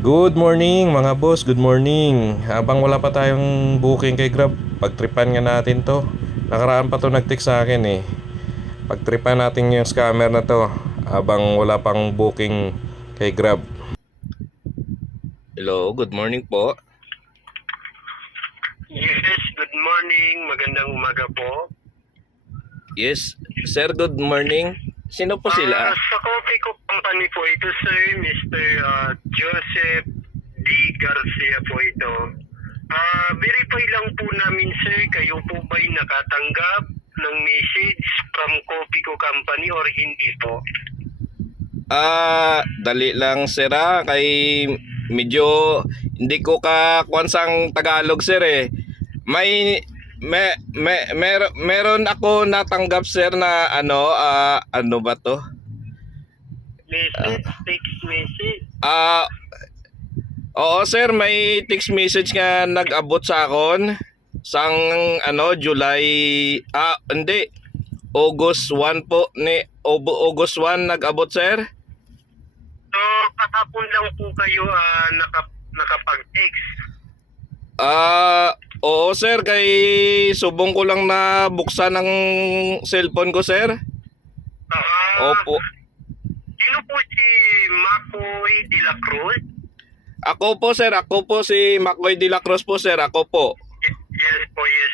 Good morning mga boss, good morning. Habang wala pa tayong booking kay Grab, pagtripan nga natin to. Nakaraan pa to nag-text sa akin eh. Pagtripan natin yung scammer na to habang wala pang booking kay Grab. Hello, good morning po. Yes, good morning. Magandang umaga po. Yes, sir, good morning. Sino po sila? Sa coffee ko company po ito, sir. Mr. Joseph D. Garcia po ito. Verify lang po namin, sir. Kayo po ba'y nakatanggap ng message from coffee ko company or hindi po? Dali lang sir kay medyo hindi ko kakuansang Tagalog sir eh. Meron ako natanggap sir na ano ba to? Message, text message. Oo sir, may text message nga nag-abot sa akon sang July hindi August 1 po ni August 1 nag-abot sir. So, kahapon lang po kayo nakapag-text. Oo sir, kay subong ko lang na buksan ng cellphone ko sir. Opo. Sino po si Makoy de la Cruz? Ako po sir, ako po si Makoy de la Cruz po sir, ako po. Yes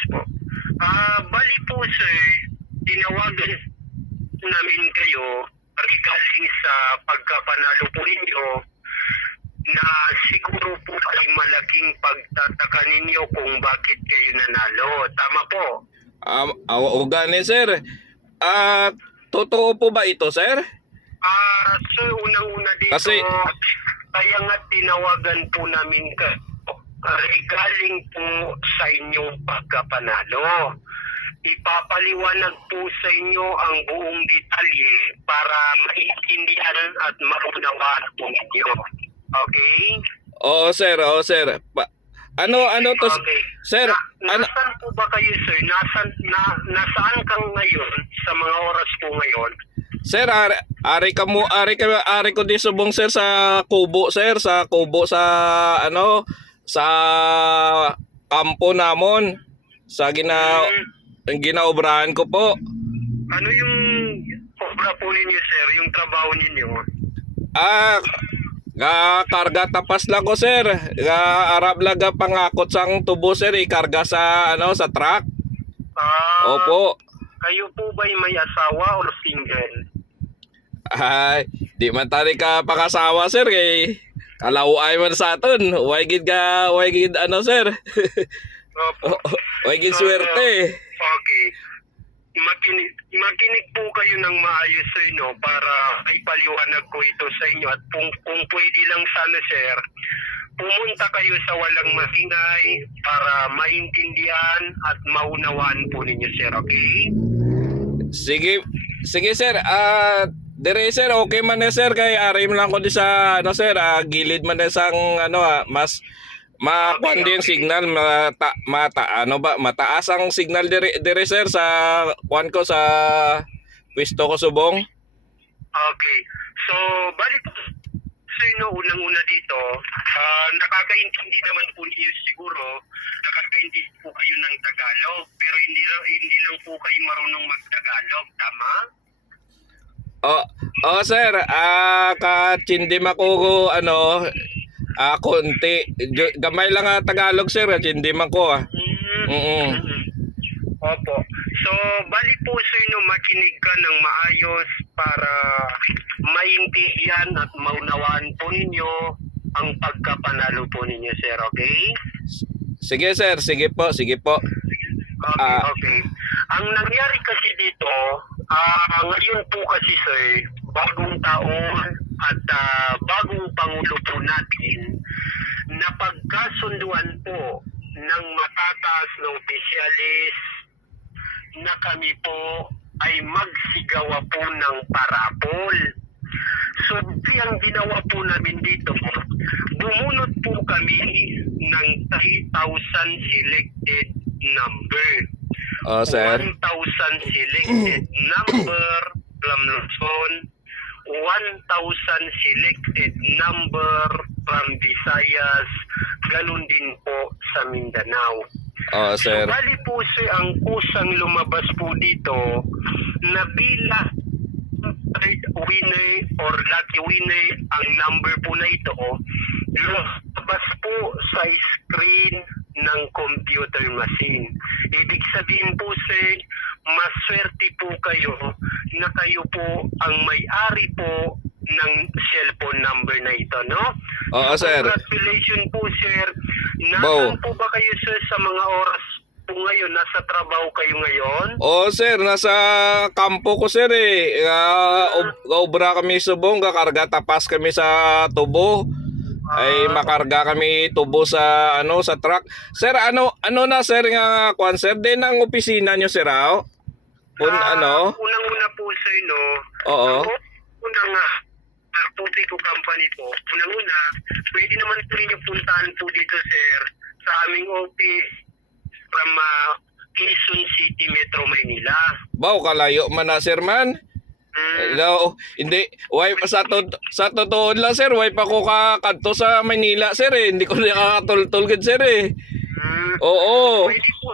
po. Bali po sir, tinawagan namin kayo regarding sa pagkapanalo po ninyo na siguro po ay malaking pagtataka ninyo kung bakit kayo nanalo. Tama po? Gani sir. Totoo po ba ito sir? Sir, unang-una dito, Kasi kaya nga tinawagan po namin ka regaling po sa inyong pagkapanalo. Ipapaliwanag po sa inyo ang buong detalye para maintindihan at maunawaan po ninyo. Okay? Oo sir. Ano to Okay. sir? Nasaan po ba kayo, sir? Nasaan kang ngayon sa mga oras po ngayon? Sir, ari ko di subong sir sa Kubo sir, sa sa kampo namon sa ginaobrahan ko po. Ano yung obra po ninyo, sir? Yung trabaho ninyo? Karga tapas lang ko sir. Arab laga pangakot sang tubo sir, ikarga sa sa truck. Opo. Kayo po ba'y may asawa or single? Ay, di man tani ka pakasawa sir kay kalaway man sa aton. Way gid sir. Opo. Way gid swerte. Okay. Makinig po kayo ng maayos, sir, no, para ipaliwanag ko ito sa inyo. At kung pwede lang sana, sir, pumunta kayo sa walang maingay para maintindihan at maunawaan po ninyo, sir, okay? Sige sir. Dire sir, okay man na sir kay ari mo lang ko di sa sir, gilid man na sang mas makuan din signal mataas ang signal dire sir sa kuan ko sa pwesto ko subong. Okay. So, bali po, sir, no, unang-una dito, nakakaintindi naman po niyo siguro, nakakaintindi po kayo ng Tagalog, pero hindi lang po kayo marunong mag-Tagalog, tama? Sir, katsindim ako konti. Gamay lang Tagalog sir, katsindim ako Opo. So, bali po sir, no, makinig ka ng maayos para maintindihan at maunawaan po ninyo ang pagkapanalo po ninyo, sir, okay? Sige sir, sige po. Okay. Ang nangyari kasi dito, ngayon po kasi sir, bagong taon at bagong Pangulo po natin, napagkasunduan po ng matataas na opisyalis na kami po ay magsigawa po ng parapol. So, ang ginawa po namin dito, bumunot po kami ng 3,000 selected number. Sir. 1,000 selected number from Luzon, 1,000 selected number from Visayas, ganun din po sa Mindanao. Oo, sir. Bali po sir, ang kusang lumabas po dito na bilang third winner or lucky winner ang number po na ito, lumabas po sa screen ng computer machine. Ibig sabihin po sir, maswerte po kayo na kayo po ang may-ari po ng cellphone number na ito, no? Oo, sir. Congratulations po sir. Wow. Nasaan po ba kayo sir sa mga oras po ngayon? Nasa trabaho kayo ngayon? Oo, sir. Nasa kampo ko, sir, eh. Obra kami subong, kakarga tapas kami sa tubo. Ay makarga kami tubo sa sa truck. Sir, ano na sir nga kwan sir din ang opisina nyo, sir, aw? Unang-una po sir, no? Oo. Unang publico company po. Unang-una, pwede naman po ninyo puntahan po dito sir sa aming office from Quezon City, Metro Manila. Baw, kalayo man na, sir, man. No, hindi. Sa totoo lang, sir, why pa ko kakadto sa Manila, sir, eh. Hindi ko nakakatultulgid, sir, eh. Oo. Pwede po.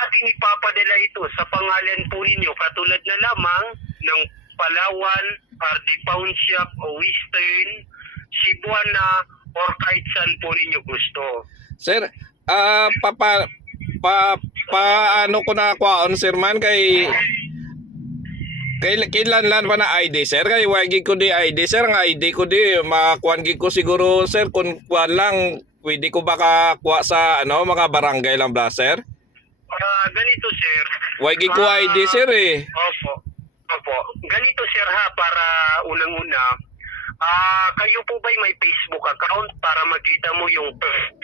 Ating ipapadala ito sa pangalan po ninyo katulad na lamang ng Palawan, RD Pawn Shop o Western, Cebuana, or kahit saan po ninyo gusto. Sir, ano ko na kwaon, sir, man, kailan lang pa na ID, sir? Kay wagi ko di ID, sir. Ang ID ko di, makuan ko siguro, sir, kung kuan lang, pwede ko baka kuha sa, mga barangay lang ba, sir? Ganito, sir. Wagi ko ID, sir, eh. Opo. Ganito, sir, ha, para unang-una, kayo po ba'y may Facebook account para makita mo yung first,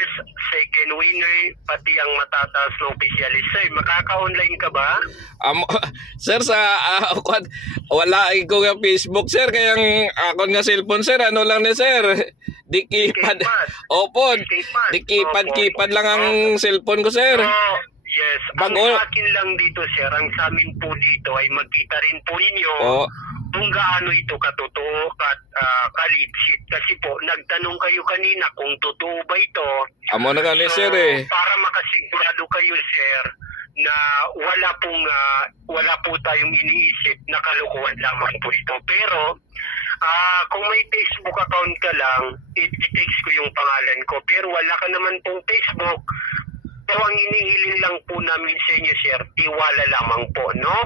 second winner, pati ang matataas na officialist? Sir, makaka-online ka ba? Sir, wala ko nga Facebook, sir. Kaya ako nga cellphone, sir, ano lang ni sir? Di keypad. Opo, di keypad lang ang cellphone ko, sir. Yes. Ang akin lang dito, sir, ang sa amin po dito ay magkita rin po ninyo kung gaano ito katotoo at ka-legit. Kasi po, nagtanong kayo kanina kung totoo ba ito. Amo na nga ni sir, eh. Para makasigurado kayo, sir, na wala po tayong iniisip na kalukuhan lamang po ito. Pero, kung may Facebook account ka lang, i-text ko yung pangalan ko. Pero wala ka naman pong Facebook, pero ang inihiling lang po namin sa inyo, sir, tiwala lamang po, no?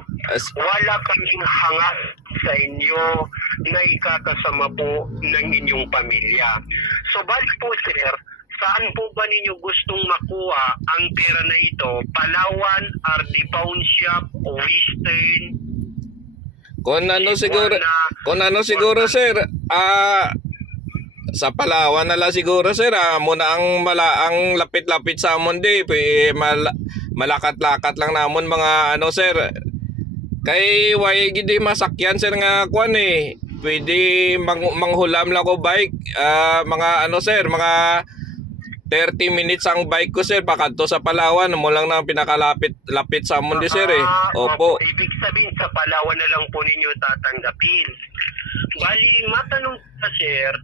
Wala kaming hanga sa inyo na ikakasama po ng inyong pamilya. So, balik po, sir, saan po ba ninyo gustong makuha ang pera na ito? Palawan, RD Pawn Shop, o Western? Kung ano siguro, sir, sa Palawan na lang siguro, sir, muna ang lapit-lapit sa amon di, malakat-lakat lang namon mga sir. Kay way gidi masakyan, sir, nga kwan, eh. Pwede manghulam lang ko bike, sir, mga 30 minutes ang bike ko, sir, pakadto sa Palawan. Mo lang na pinakalapit sa amon di, sir, eh. Opo. Ibig sabihin sa Palawan na lang po ninyo tatanggapin. Bali, matanong ka, sir,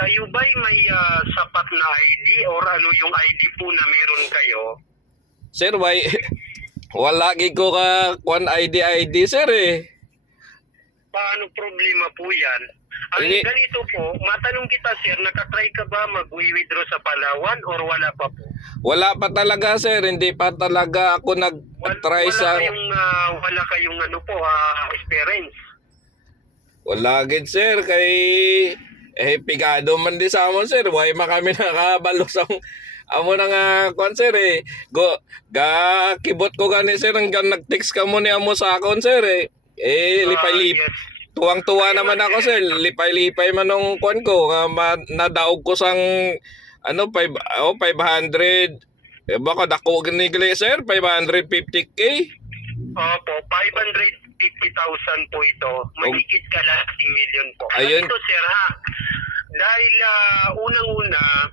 kayo ba'y may sapat na ID or ano yung ID po na meron kayo? Sir, wala ko ka kwan ID, sir, eh. Paano problema po yan? Ganito po, matanong kita, sir, nakatry ka ba mag-withdraw sa Palawan or wala pa po? Wala pa talaga, sir. Hindi pa talaga ako nag-try sa... Wala kayong experience? Wala gid, sir, kay... pigado man di sa amon, sir. Why kami nakabalo sa amo na nga kwan, sir, eh. Kibot ko gani, sir, hanggang nag-text ka mo ni amo sa akon, sir, eh. Lipay-lipay. Yes. Tuwang-tuwa naman ako, sir. Lipay-lipay man nung kwan ko. Nadaog ko sang 500. Baka dako ganigli, sir. 550K. Opo, 550,000 po ito. Mahigit ka lang 1 million po. Ayun. Ito, sir, ha? Dahil unang-una,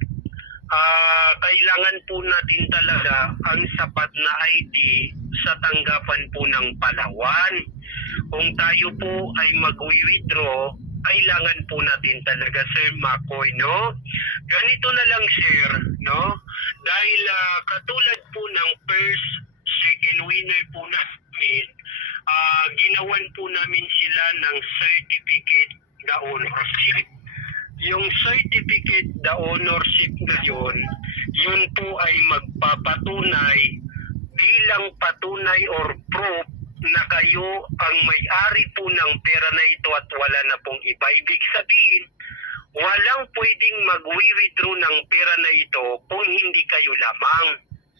kailangan po natin talaga ang sapat na ID sa tanggapan po ng Palawan. kung tayo po ay mag-withdraw, kailangan po natin talaga, Sir Makoy, no? Ganito na lang, sir, no? Dahil katulad po ng first, second winner po namin, ginawan po namin sila ng certificate the ownership. Yung certificate the ownership na yun po ay magpapatunay bilang patunay or proof na kayo ang may-ari po ng pera na ito at wala na pong iba. Ibig sabihin, walang pwedeng mag-withdraw ng pera na ito kung hindi kayo lamang.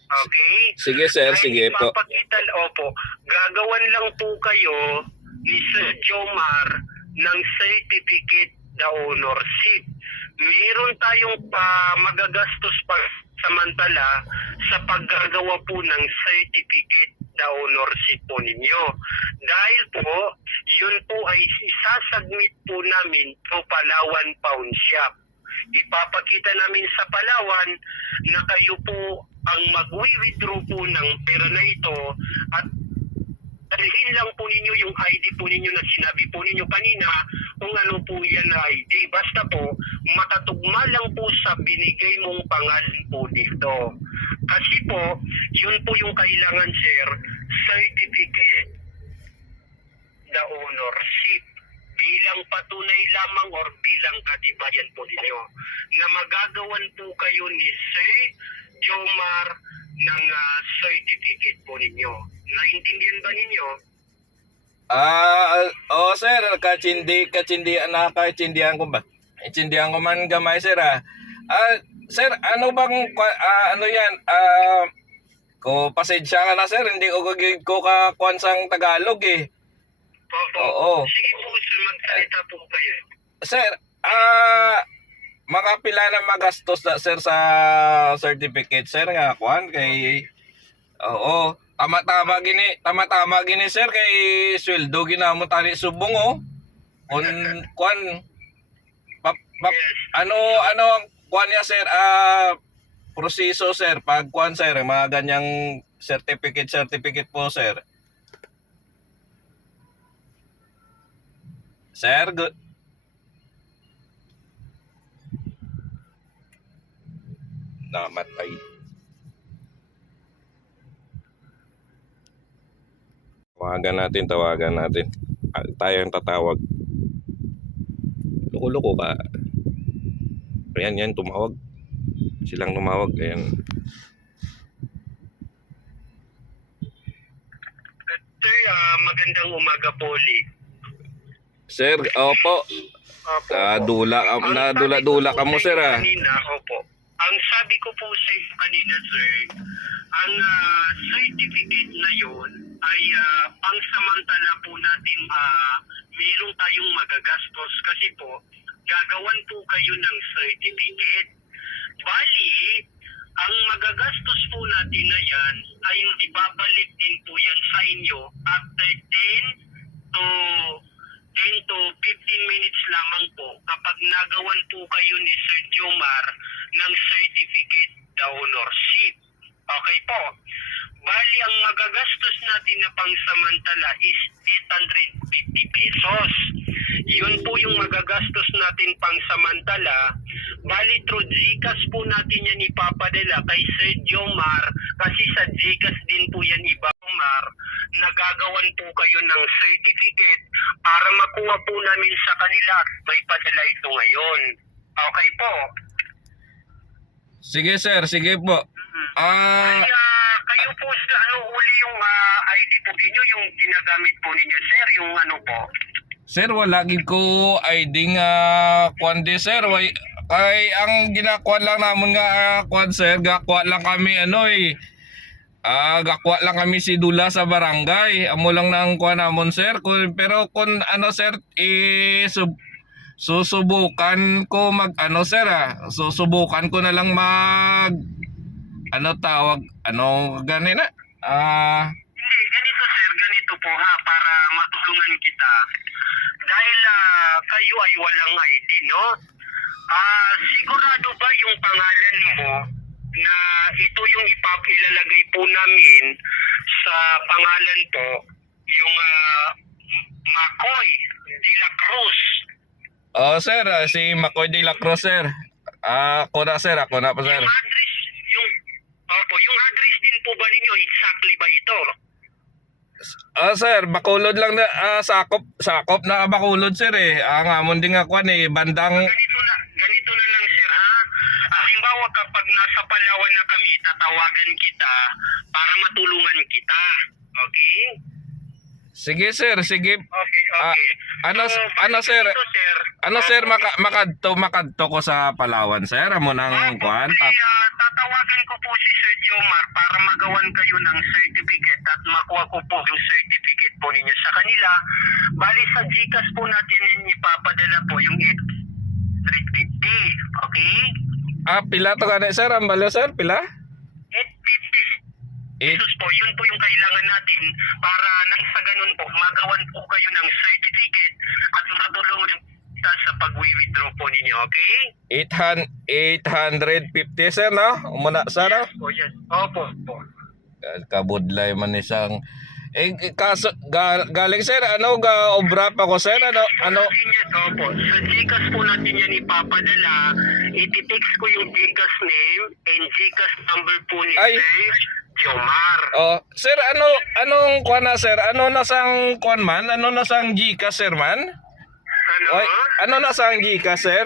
Okay? Sige sir, Dahil sige po. ipapakita, opo, gagawan lang po kayo ni Sir Jomar ng certificate the ownership. Meron tayong magagastos pa samantala sa paggagawa po ng certificate the ownership po ninyo. Dahil po, yun po ay isasubmit po namin to Palawan Pawn Shop. Ipapakita namin sa Palawan na kayo po ang mag-withdraw po ng pera na ito at dalhin lang po ninyo yung ID po ninyo na sinabi po ninyo kanina kung ano po yan na ID. Basta po, makatugma lang po sa binigay mong pangalan po dito. Kasi po, yun po yung kailangan, sir, certificate the ownership bilang patunay lamang or bilang katibayan po ninyo na magagawan po kayo ni Sir Jomar ng certificate po ninyo. Naintindihan ba ninyo? Sir, katsindihan ko ba? Katsindihan ko man gamay sir sir, ano bang ano yan? Ko pasensya ka na sir, hindi ko gagawin ko kakuansang Tagalog eh. Opo. Oo. Sige po, sir, magsalita po kayo. Sir, makapila na magastos na sir sa certificate sir nga kuan kay tama-tama gini sir kay sweldo ginamo tani subong kuan ano ang kuan niya sir proseso sir pag kuan sir mga ganyang certificate po sir. Sir, good. Namatay. Tawagan natin. Tayo ang tatawag. Loko-loko ka. Yan, tumawag. Silang tumawag. Ayan. Sir, magandang umaga po ulit. Sir, opo. Opo. Nadula ka mo sir Kanina, opo. Ang sabi ko po sa inyo kanina, sir, ang certificate na yon ay pangsamantala po natin meron tayong magagastos kasi po gagawan po kayo ng certificate. Bali, ang magagastos po natin na yan ay ibabalik din po yan sa inyo after 10 to 15 minutes lamang po kapag nagawan po kayo ni Sir Jomar ng certificate the ownership. Okay po. Bali, ang magagastos natin na pangsamantala is 850 pesos. Yun po yung magagastos natin pangsamantala. Bali, through GCash po natin yan ipapadala kay Sir Jomar kasi sa GCash din po yan Jomar, nagagawan po kayo ng certificate para makuha po namin sa kanila at may padala ito ngayon. Okay po. Sige sir, sige po. Kayo po sa uli yung ID po ninyo, yung ginagamit po ninyo, sir, yung ano po? Sir, wala gid ko ID nga kuan di sir. Kay ang ginakuan lang namon nga kuan sir, gakuha lang kami gakuha lang kami si Dula sa barangay. Amo lang nang kuan namon sir. Pero kung ano sir, susubukan ko sir susubukan ko na lang ganina Hindi, ganito sir, ganito po para matulungan kita. Dahil kayo ay walang ID, no? Sigurado ba yung pangalan mo na ito yung ilalagay po namin sa pangalan po, yung Oh, sir, si Makoy de la Cruz, sir. Ako na, sir. Ako na po, sir. Yung address, yung address din po ba ninyo, exactly ba ito? Sir, Bacolod lang na, sakop na Bacolod, sir, eh. Ang amon din nga kwan, eh, bandang... Ganito na lang sir ha. Halimbawa kapag nasa Palawan na kami, tatawagan kita para matulungan kita. Okay? Sige, sir, sige. Okay. Ano, sir? Ganito, sir. Ano, sir, makadto ko sa Palawan, sir? Amo ng kwan? Tatawagan ko po si Sir Jomar para magawan kayo ng certificate at makuha ko po yung certificate po ninyo sa kanila. Bali sa GCash po natin ipapadala po yung 850. Okay? Pila to gani, sir? Ang balo, sir? Pila? 850 pesos po. Yun po yung kailangan natin para nang sa ganun po, magawan po kayo ng certificate at matulungan kita sa pag-withdraw po ninyo. Okay? 850, sir, no? Umuna, sir, no? Yes. Opo. Kabudlay man isang... kaso, galing, sir, obra pa ko, sir, ano? Opo. Sa GCash po natin yan ipapadala. Iti-text ko yung GCash name and GCash number po ni Ay. Sir Jomar. Oh, sir, anong kwan na, sir? Ano na sang kwan man? Ano na sang Gcash, sir, man? Ano? Oy, ano na sang Gcash, sir?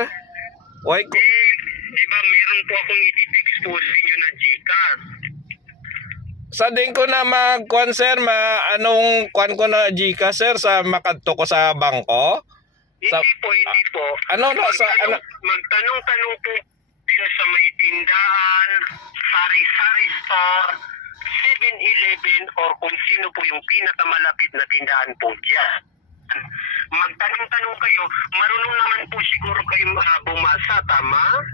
Oy, Di ba meron po akong iti-text po sa inyo na GCash? sa din ko na magkwan, sir, anong kwan ko na Gcash, sir, sa makadto ko sa bangko? Hindi po. Ano na sa Magtanong-tanong po kayo sa may tindahan, sari-sari store, 7-Eleven, or kung sino po yung pinakamalapit na tindahan po dyan. Magtanong-tanong kayo, marunong naman po siguro kayo bumasa, tama?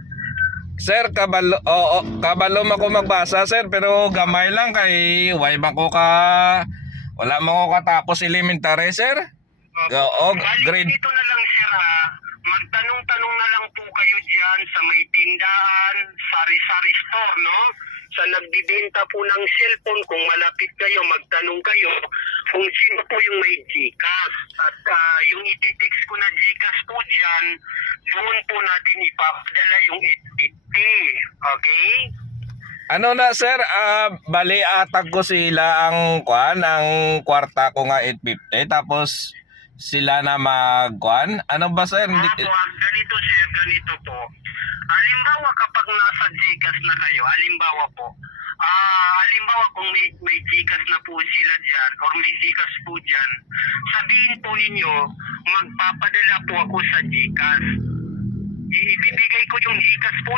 Sir, kabalo ako magbasa, sir, pero gamay lang kay wala man ko katapos elementary, sir. Grade. Dito na lang sir ha. Magtanong-tanong na lang po kayo dyan sa may tindahan, sari-sari store, no? Sa nagbibenta po ng cellphone, kung malapit kayo, magtanong kayo kung sino po yung may GCash. At yung iti-text ko na GCash po dyan, doon po natin ipapadala yung 850. Okay? Ano na, sir, bali atag ko sila ang kwarta ko nga 850, tapos sila na magkwan. Ano ba, sir? Ganito sir, ganito po. Halimbawa kapag nasa GCash na kayo, halimbawa kung may GCash na po sila dyan or may GCash po dyan, sabihin po ninyo, magpapadala po ako sa GCash. Ibibigay ko yung GCash po